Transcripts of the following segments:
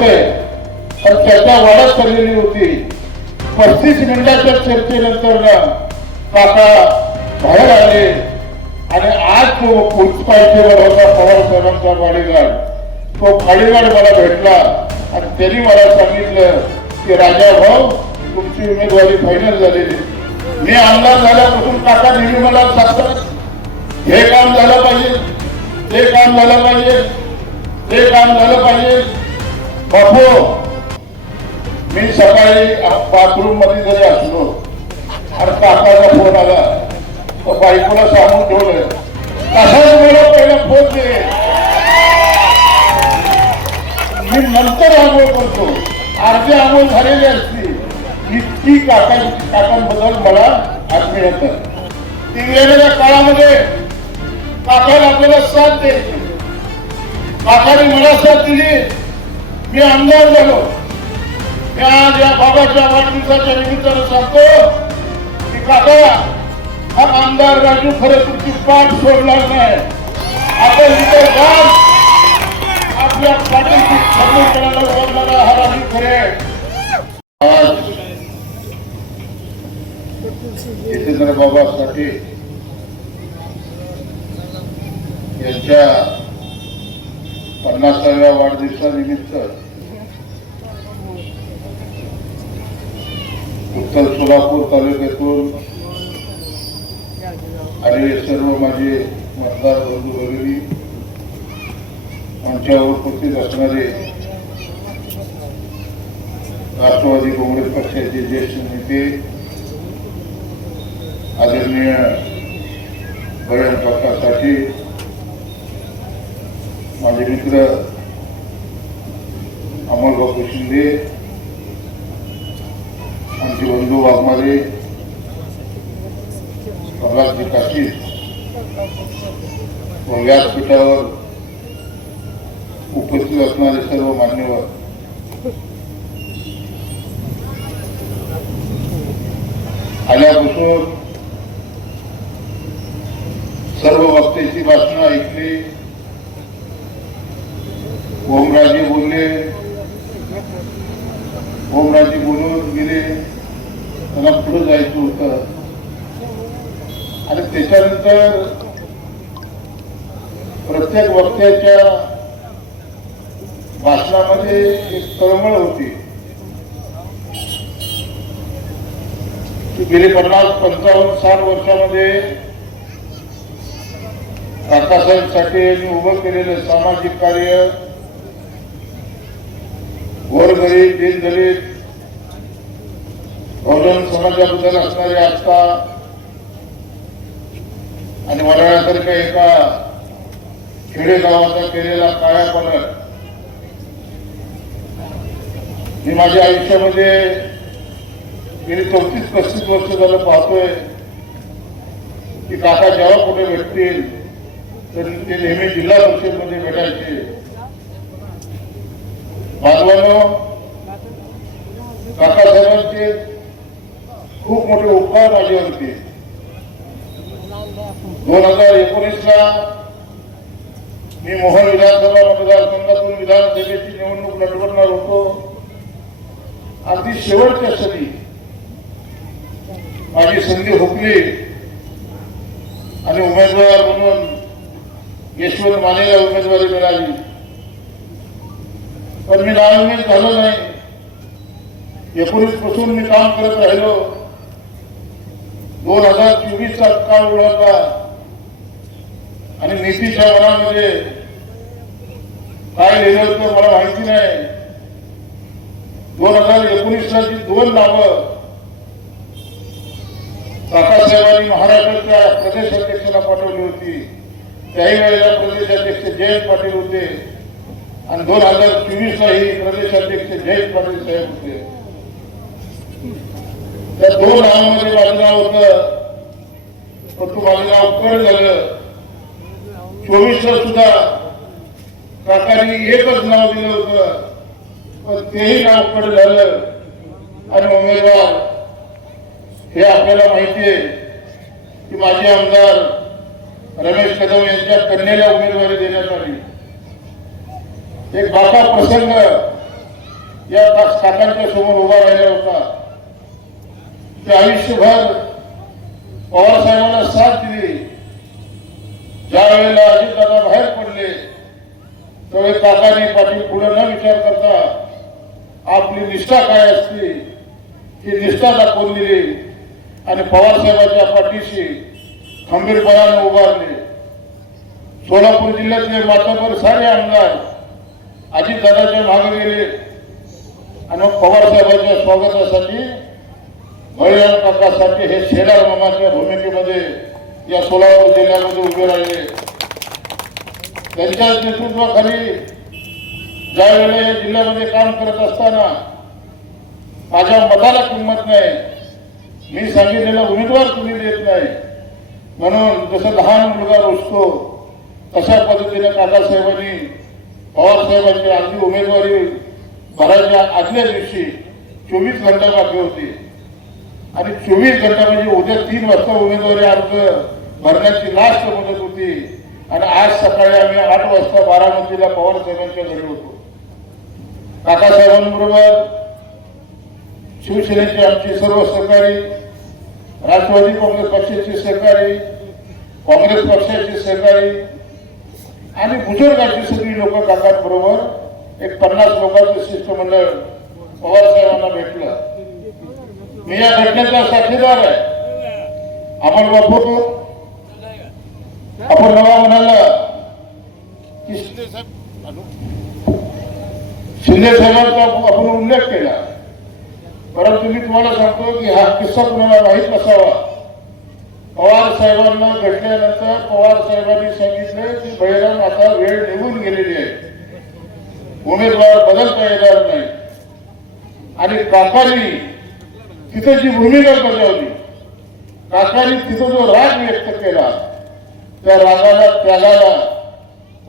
होते. पण चर्चा वाढत चाललेली होती. पस्तीस मिनिटाच्या चर्चेनंतर काका बाहेर आले. आणि आज तो पोचपायचेवर होता पवार साहेबांचा गाडीगाड तो गाडीगाड मला भेटला. आणि त्यांनी मला सांगितलं की राजा भाऊ तुमची उमेदवारी फायनल झालेली मी आमदार झाल्यापासून काका नेहमी मला सांगतात हे काम झालं पाहिजे ते काम झालं पाहिजे ते काम झालं पाहिजे. बापू मी सकाळी बाथरूममध्ये जरी असलो आणि काकाचा फोन आला तर बायकोला सांगून ठेवलं कसा तुम्हाला पहिला फोन दे? मी नंतर आंघोळ करतो. अर्धी आंघोळ झालेली असती. इतकी काका काकांबद्दल मला आत्मीयता ती गेलेल्या काळामध्ये काकाने आपल्याला साथ द्यायची. काकाने मला साथ दिली. मी आमदार झालो. मी आज या बाबाच्या वाढदिवसाच्या निमित्तानं सांगतो की काका हा आमदार राजू खरं तुमची पाठ सोडणार नाही. आपण तिथे जाल आपल्या पाठीशी करायला ओळखणारा हा राजू खरे. जितेंद्र बाबासाठी यांच्या पन्नासाव्या वाढदिवसानिमित्त उत्तर सोलापूर तालुक्यातून आलेले सर्व माझे मतदार बंधू भगिनी आमच्यावर उपस्थित असणारे राष्ट्रवादी काँग्रेस पक्षाचे ज्येष्ठ नेते आदरणीय बळण काकासाठी माझे मित्र अमोल बापू शिंदे आमचे बंधू वाघमारे प्रल्हादजी काशी व व्यासपीठावर उपस्थित असणारे सर्व मान्यवर. आल्यापासून सर्व वक्त्याची भाषणं ऐकली. ओमराजे बोलले. ओमराजे बोलून गेले. त्याला पुढे जायचं होतं. आणि त्याच्यानंतर प्रत्येक वक्त्याच्या भाषणामध्ये एक तळमळ होती. की गेली पन्नास पंचावन्न साठ वर्षामध्ये काकासाहेब साठे यांनी उभं केलेलं सामाजिक कार्य गोरगरीब दीनदलित बहुजन समाजाबद्दल असणारी आस्था आणि वडाळ्यासारख्या एका खेडेगावाचा केलेला काळ्यापणा मी माझ्या आयुष्यामध्ये गेली चौतीस पस्तीस वर्ष झालं पाहतोय की काका जेव्हा कुठे भेटतील तर ते नेहमी जिल्हा परिषदमध्ये भेटायचे. बांधवानो काकासाहेबांचे खूप मोठे उपकार माझ्यावरती दोन हजार एकोणीसला मी मोहन विधानसभा मतदारसंघातून विधानसभेची निवडणूक लढवणार होतो. अगदी शेवटच्या सरी माझी संधी हुकली. आणि उमेदवार म्हणून यशवंत मानेला उमेदवारी मिळाली. पण मी नाउमेद झालो नाही. एकोणीसपासून मी काम करत राहिलो. दोन हजार चोवीस चा काळ उडवला आणि नीतीच्या मनामध्ये काय लिहिलं होतं मला माहिती नाही. दोन हजार एकोणीसला जी दोन नावं काकासाहेबांनी महाराष्ट्राच्या प्रदेश अध्यक्षाला पाठवली होती. त्याही वेळेला प्रदेश अध्यक्ष जयंत पाटील होते. आणि दोन हजार चोवीस प्रदेश प्रदेशाध्यक्ष जयंत पाटील साहेब होते. त्या दोन नावामध्ये माझं होत. परंतु माझं नाव कर झालं. चोवीस सुद्धा काकांनी एकच नाव दिलं होतं. पण तेही नाव कड झालं. आणि उमेदवार हे आपल्याला माहिती आहे की माजी आमदार रमेश कदम यांच्या कन्येला उमेदवारी देण्यात आली. एक बाका प्रसंग या काकांच्या समोर उभा राहिला होता. ते आयुष्यभर पवारसाहेबांना साथ दिली. ज्या वेळेला अजितदादा बाहेर पडले त्यावेळी काकाने पाठी पुढे न विचार करता आपली निष्ठा काय असते ही निष्ठा दाखवून दिली आणि पवारसाहेबांच्या पाठीशी खंबीरपणाने उभारले. सोलापूर जिल्ह्यातले मातापर सारे आमदार अजितदादाच्या मागे गेले. आणि पवार साहेबांच्या स्वागतासाठी बळीराम काकासाठी हे शेडार मामाच्या भूमिकेमध्ये या सोलापूर जिल्ह्यामध्ये उभे राहिले. त्यांच्या नेतृत्वाखाली ज्यावेळेला या जिल्ह्यामध्ये काम करत असताना माझ्या मताला किंमत नाही मी सांगितलेला उमेदवार तुम्ही देत नाही. म्हणून जसं लहान मुलगा रोजतो तशा पद्धतीने काकासाहेबांनी म्हणजे पवारसाहेबांची साहेबांची उमेदवारी भरायच्या आदल्या दिवशी चोवीस घंटा बाकी होती. आणि चोवीस घंटा म्हणजे उद्या तीन वाजता उमेदवारी अर्ज भरण्याची लास्ट मुदत होती. आणि आज सकाळी आम्ही आठ वाजता बारामतीला पवार साहेबांच्या घरी होतो. काकासाहेबांबरोबर शिवसेनेचे आमचे सर्व सहकारी राष्ट्रवादी काँग्रेस पक्षाचे सहकारी काँग्रेस पक्षाचे सहकारी आणि बुजुर्गाची सगळी लोक काकांबरोबर एक पन्नास लोकांचं शिष्टमंडळ पवार साहेबांना भेटलं. मी या घटनेचा साक्षीदार आहे. आपण बापू आपण नवा म्हणाला. की शिंदे शिंदे साहेबांचा आपण उल्लेख केला. परंतु मी तुम्हाला सांगतो की हा किस्सा तुम्हाला माहीत नसावा. पवार साहेबांना भेटल्यानंतर पवार साहेबांनी सांगितले की बैराम आता वेळ निघून गेलेली आहे. उमेदवार बदलता येणार नाही. आणि काकांनी तिथे जी भूमिका बजावली काकांनी तिथे जो राग व्यक्त केला त्या रागाला त्यागाला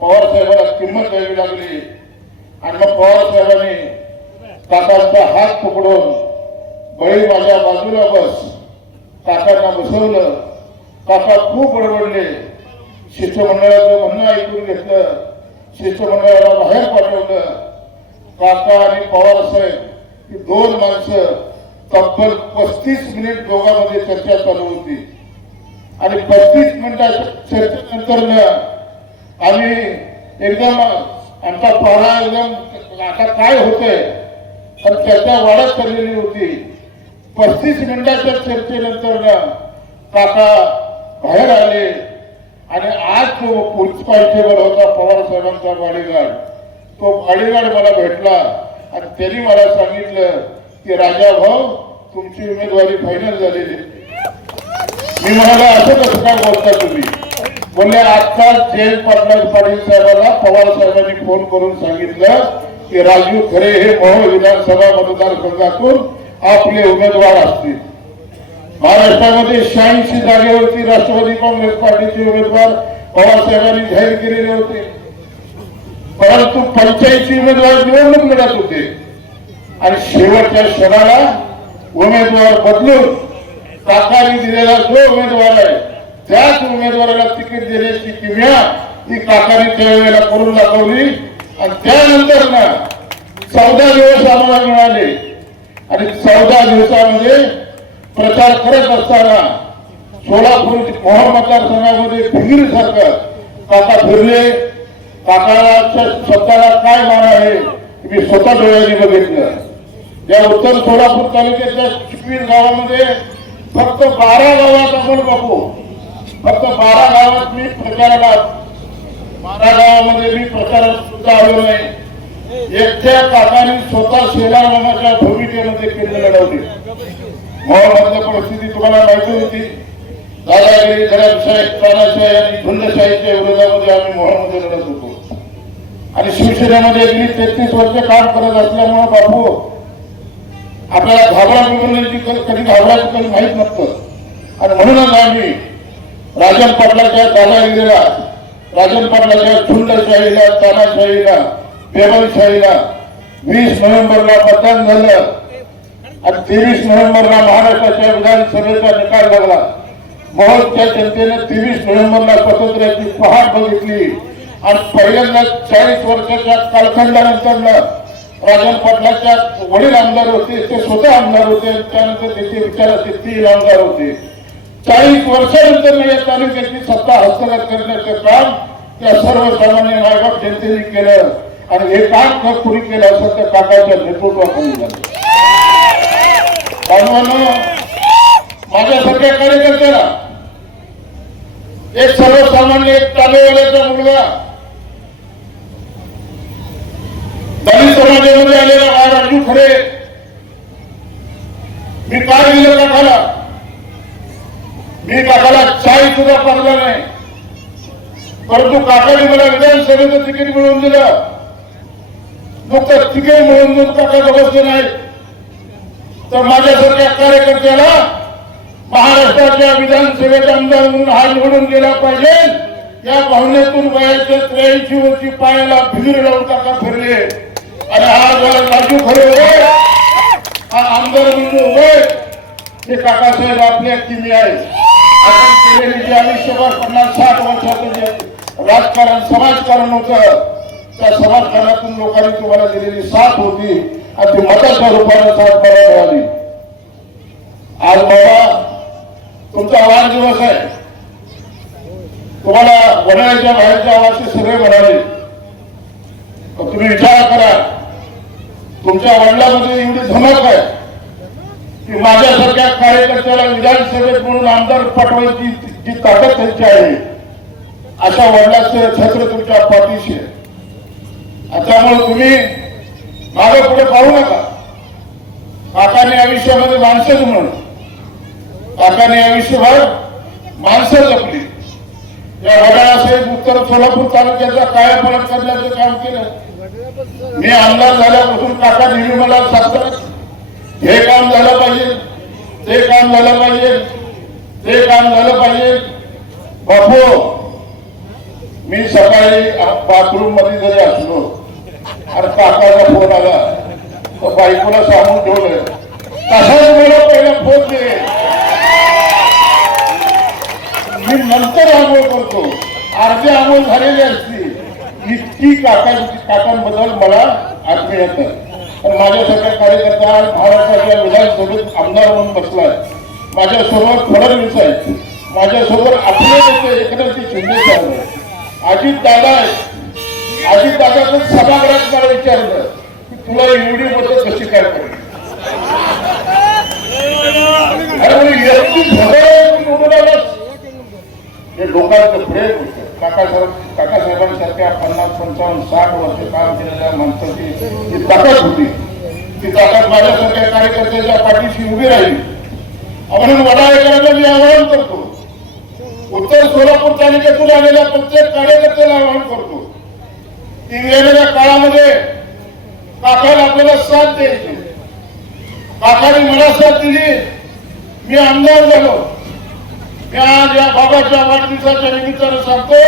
पवार साहेबांना किंमत द्यावी लागली. आणि मग पवार साहेबांनी काकांचा हात पकडून बळी माझ्या बाजूला बस. काकांना बसवलं. काका खूप बडबडले. शिष्टमंडळाचं म्हणणं ऐकून घेतलं. शिष्टमंडळाला बाहेर पाठवलं. काका आणि पवार साहेब ही दोन माणसं तब्बल पस्तीस मिनिट दोघांमध्ये चर्चा चालू होती. आणि पस्तीस मिनिटाच्या चर्चेनंतर आम्ही एकदम आमचा पारा एकदम आता काय होतंय तर चर्चा वाढत चाललेली होती. पस्तीस मिनिटाच्या चर्चेनंतर काका बाहेर आले. आणि आज तो पोलीस कॉन्स्टेबल होता पवार साहेबांचा बॉडीगार्ड तो बॉडीगार्ड मला भेटला. आणि त्यांनी मला सांगितलं की राजा भाऊ तुमची उमेदवारी फायनल झालेली मी म्हणाला असं कसं काय बोलता तुम्ही? बोलले आता जयंत पाटला पाटील साहेबांना पवार साहेबांनी फोन करून सांगितलं की राजू खरे हे महो विधानसभा मतदारसंघातून आपले उमेदवार असतील. महाराष्ट्रामध्ये शहाऐंशी जागेवरती राष्ट्रवादी काँग्रेस पार्टीचे उमेदवार पवार साहेबांनी जाहीर केलेले होते. परंतु पंचायतची उमेदवार निवडणूक मिळत होते. आणि शेवटच्या क्षणाला उमेदवार बदलून काकाने दिलेला जो उमेदवार आहे त्याच उमेदवाराला तिकीट देण्याची किमया ही काकाने त्यावेळेला करून दाखवली. आणि त्यानंतर ना चौदा दिवस आम्हाला मिळाले. आणि चौदा दिवसामध्ये प्रचार करत असताना सोलापूर मोहर मतदारसंघामध्ये फिरसारखं काका फिरले. काकाला स्वतःला काय मान आहे मी स्वतः डोळ्यांनी बघितलं. या उत्तर सोलापूर तालुक्याच्या चिपळीण गावामध्ये फक्त बारा गावात आपण बघू. फक्त बारा गावात मी प्रचाराला बारा गावामध्ये मी प्रचारात सुद्धा आलो नाही. एकट्या काकाने स्वतः शेलार मामाच्या भूमिकेमध्ये केंद्र लढवली. मोहम्मदच्या परिस्थिती तुम्हाला माहिती होती. दादागिरी घराशाही तानाशाही आणि धुंदशाहीच्या विरोधामध्ये आम्ही मोहम्मदमध्ये लढत होतो. आणि शिवसेनेमध्ये मी तेहतीस वर्ष काम करत असल्यामुळे बापू आपल्याला घाबरा बिघडण्याची कधी घाबरायचं कधी माहीत नसतं आणि म्हणूनच आम्ही राजन पाटलाच्या दादागिरीला राजन पाटलाच्या झुंडशाहीला तानाशाहीला बेबलशाहीला वीस नोव्हेंबरला मतदान झालं. आणि तेवीस नोव्हेंबरला महाराष्ट्राच्या विधानसभेचा निकाल लागला. मोहोळच्या जनतेने तेवीस नोव्हेंबरला स्वातंत्र्याची पहाट बघितली. आणि पहिल्यांदा चाळीस वर्षाच्या कालखंडानंतर राजन पाटलाच्या वडील आमदार होते ते स्वतः आमदार होते त्यानंतर त्याचे विचाराचे तीन आमदार होते. चाळीस वर्षानंतर या तालुक्याची सत्ता हस्तगत करण्याचं काम त्या सर्वसामान्य मायबाप जनतेने केलं. आणि हे काम जर कुणी केलं असं तर काकाच्या नेतृत्वाखाली झालं. बांधवांनो माझ्यासारख्या कार्यकर्त्याला एक सर्वसामान्य एक तालेवाल्याचा मुलगा दलित समाजामध्ये आलेला हा राजू खरे मी काय दिलं काकाला मी काकाला चाय सुद्धा पाडला नाही. परंतु काकाने मला विधानसभेचं तिकीट मिळवून दिलं. फक्त तिकडे म्हणून देऊन बसतो नाही तर माझ्यासारख्या कार्यकर्त्याला महाराष्ट्राच्या विधानसभेचा आमदार म्हणून हा निवडून गेला पाहिजे. या भावनेतून वयाच्या त्र्याऐंशी वर्षी पायाला भिजूर लावून टाका फिरले आणि हा जरा राजू खरे होय. हा आमदार म्हणून होय हे काकासाहेब आपल्या किमी आहे आपण आयुष्यभर पन्नास साठ वर्षाचं जे राजकारण समाजकारण होतं त्या समाजकारणातून लोकांनी तुम्हाला दिलेली साथ होती आणि ती मताच्या रूपाने साथ मला मिळाली. आज बाबा तुमचा वाढदिवस आहे. तुम्हाला वडाळ्याच्या बाहेरच्या आवाजचे सगळे म्हणाले. तुम्ही विचार करा. तुमच्या वडिलांमध्ये एवढी धमक आहे की माझ्यासारख्या कार्यकर्त्याला विधानसभेत म्हणून आमदार पाठवायची जी ताकद त्यांची आहे अशा वडिलांचे छत्र तुमच्या पाठीशी आहे. त्यामुळे तुम्ही मागे पुढे पाहू नका. काकाने आयुष्यामध्ये माणसंच म्हणून काकाने आयुष्यभर माणसं जपली. या वडाळा साहेब उत्तर सोलापूर तालुक्याचा कायापालट करण्याचं काम केलं मी आमदार झाल्यापासून काका नेहमी मला सांगतात हे काम झालं पाहिजे ते काम झालं पाहिजे ते काम झालं पाहिजे. बापू मी सकाळी बाथरूममध्ये जरी असलो आणि काकाचा फोन आला. तर बायकोला सांगून ठेवलं तसाच मला पहिला फोन दे? मी नंतर आंघोळ करतो. अर्धी आंघोळ झालेली असती. इतकी काका काकांबद्दल मला आत्मीय येतं. पण माझ्यासारख्या कार्यकर्ता आज महाराष्ट्राच्या विधानसभेत आमदार म्हणून बसलाय. माझ्यासोबत फडणवीस आहेत. माझ्यासोबत आपले नेते एकनाथजी शिंदे साहेब अजित दादा आहेत. अजित दादाचं सभागृहात मला विचारलं की तुला एवढी मतं कशी काय पडली? हे लोकांचं प्रेम होतं. काकासाहेब काकासाहेबांसारख्या पन्नास पंचावन्न साठ वर्ष काम केलेल्या माणसाची जी ताकद होती ती ताकद माझ्यासारख्या कार्यकर्त्याच्या पाठीशी उभी राहिली. म्हणून वडाळेकरांना मी आवाहन करतो. उत्तर सोलापूर तालुक्यातून आलेल्या प्रत्येक कार्यकर्त्याला आवाहन करतो. की काळामध्ये काकाला आपल्याला साथ द्यायची. काकाने मला साथ दिली. मी आमदार झालो. मी आज या बाबाच्या वाढदिवसाच्या निमित्तानं सांगतो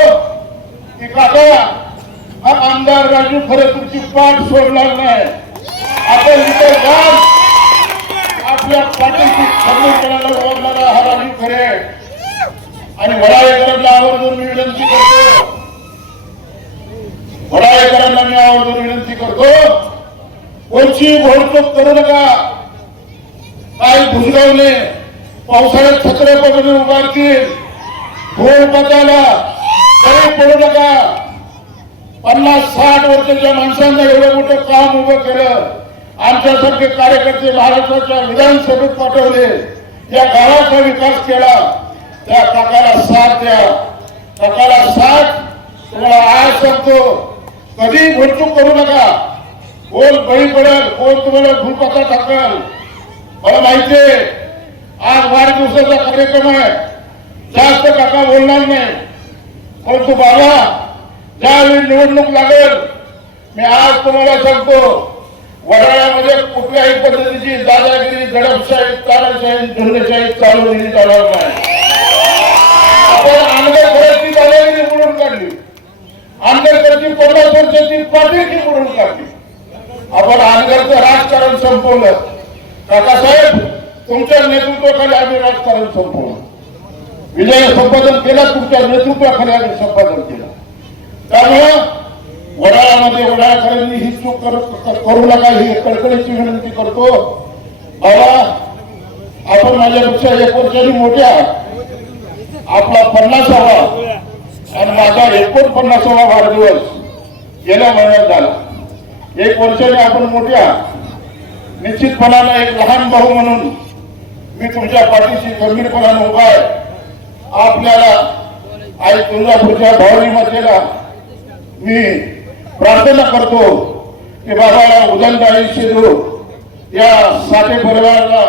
की काका हा आमदार राजू खरे तुमची पाठ सोडणार नाही. आपण इथे जाल आपल्या पाठीशी खंडूपणाला ओळखणारा हा राजू खरे. आणि मला वडाळेकरांना आवर्जून मी विनंती करतो वडाळेकरांना मी आवर्जून विनंती करतो कोणची घोडचूक करू नका काय भुजगावने पावसाळ्यात छत्रे पकडून उभारतील घोड पताला तरी पडू नका पन्नास साठ वर्षाच्या माणसांना एवढं मोठं काम उभं केलं आमच्यासारखे कार्यकर्ते महाराष्ट्राच्या विधानसभेत पाठवले या गावाचा विकास केला त्या काकाला साथ द्या काकाला साथ तुम्हाला आज सांगतो कधी घोडचूक करू नका. कोण बळी पडेल कोण तुम्हाला भूलपता टाकल मला माहितीये आज वाढदिवसाचा कार्यक्रम आहे. जास्त काका बोलणार नाही. परंतु बाबा ज्यावेळी निवडणूक लागेल मी आज तुम्हाला सांगतो वडाळ्यामध्ये कुठल्याही पद्धतीची दादागिरी दडपशाही ताराशाही झुंडशाही चालू दिली जाणार नाही. आपण आंबेडकरांची दादागिरी म्हणून काढली. आंबेडकरची पन्नास वर्षाची पाठीची म्हणून काढली. आपण आंबेडकरचं राजकारण संपवलं. काकासाहेब तुमच्या नेतृत्वाखाली आम्ही राजकारण संपवलं. विजय संपादन केला तुमच्या नेतृत्वाखाली आम्ही संपादन केलं. त्यामुळं वडाळामध्ये वडाळकरांनी ही चूक करू नका ही कडकडीची विनंती करतो. बाबा आपण माझ्यापेक्षा एक वर्षाने मोठ्या. आपला पन्नासावा. आणि माझा एकोणपन्नासावा वाढदिवस गेल्या महिन्यात झाला. एक वर्षाने आपण मोठ्या. निश्चितपणाला एक लहान भाऊ म्हणून मी तुमच्या पाठीशी गंभीरपणाने उभा आहे. आपल्याला आई तुळजापूरच्या भावनी मातेला मी प्रार्थना करतो की बाबाला उदंड आयुष्य देऊ या साठे परिवाराला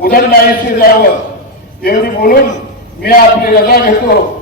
उदंड आयुष्य द्यावं. एवढी बोलून मी आपली रजा घेतो.